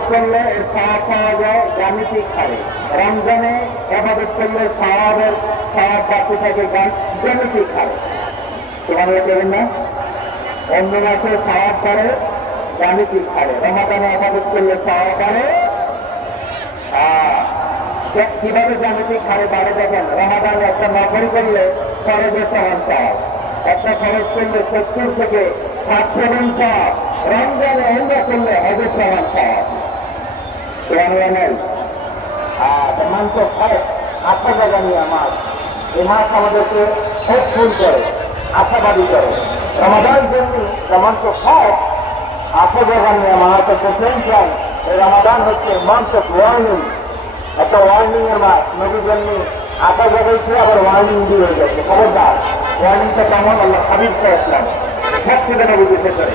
এবাদত করলে এর সাহাব পাওয়া যায় জ্যামিতিক হারে রমজানে এবাদত করলে সাহাবের সাহাব বাকি থাকে জ্যামিতিক হারে তোমাদের দেবেন না? অন্য মাসে সাহাব করে জ্যামিতিক হারে রমাদানে এবাদত করলে সাহাব করে কীভাবে জ্যামিতিক হারে বাড়ে দেখেন, রমাদানে একটা নকল করলে খরচের সমান সাহাব একটা খরচ করলে সত্তর থেকে সাতশো সাহাব রমজানে অন্য করলে হজের সমান সাহাব জানেন আর মাংস খায় আশা জায়গা নিয়ে মাছ এই মাছ আমাদেরকে খুব ফুল করে, আশাবাদী করে। রমাদান জন্য মাংস খায় আশা জায়গা নিয়ে মাছ হচ্ছে সেন্ট্রাল এই রমাদান হচ্ছে মাংস ওয়ার্নিং। একটা ওয়ার্নিং এর মাছ নদীর জন্য আশা জায়গায় ছিল আবার ওয়ার্নিং দিয়ে হয়ে যাচ্ছে খবরদার, ওয়ার্নিংটা কেমন? আল্লাহ হাবিব করেছিলাম সবচেয়ে নবী দিতে করে।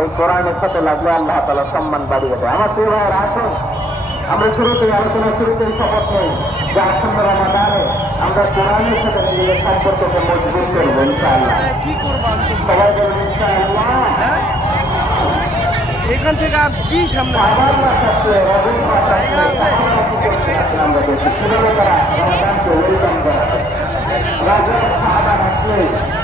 এই কোরআনের সাথে লাগলে আল্লাহ তালা সম্মান বাড়িয়ে দেয়। আমার প্রিয় ভাইয়ের আসুন। আমরা শুরুতে আলোচনা শুরুতেই শপথ নেই। যে আসন্ন রামাদানে আমরা কোরআনের সাথে নিজেদের সম্পর্ককে মজবুত করব ইনশাআল্লাহ। কি করব? সবাই ইনশাআল্লাহ। হ্যাঁ? এখান থেকে আর কি সামনে আমার দেখি কীভাবে তারা রমাদানকে ওয়েলকাম আসলে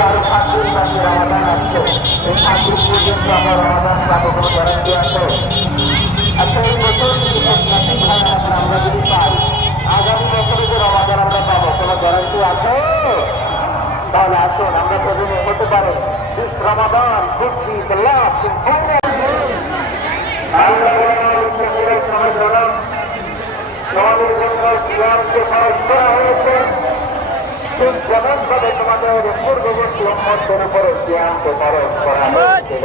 আরও সাত দিন বাকি রমাদান আসছে এই সাত দিন পর্যন্ত আমরা রমাদান পাবো কোনো গ্যারান্টি আছে আচ্ছা এই বছর যদি হয় না আমরা যদি পাই আগামী বছরে যে রমাদান আমরা পাবো কোনো গ্যারান্টি আছে তাহলে আসুন আমরা প্রথমে হতে পারে রমাদান খুশি লাভ তোমাদের জন্য সিয়ামকে খরচ করা হয়েছে খুব প্রধানভাবে তোমাদের পূর্ববর্তী উন্মত্তের উপরে জ্ঞানকে বরণ করা হয়েছিল।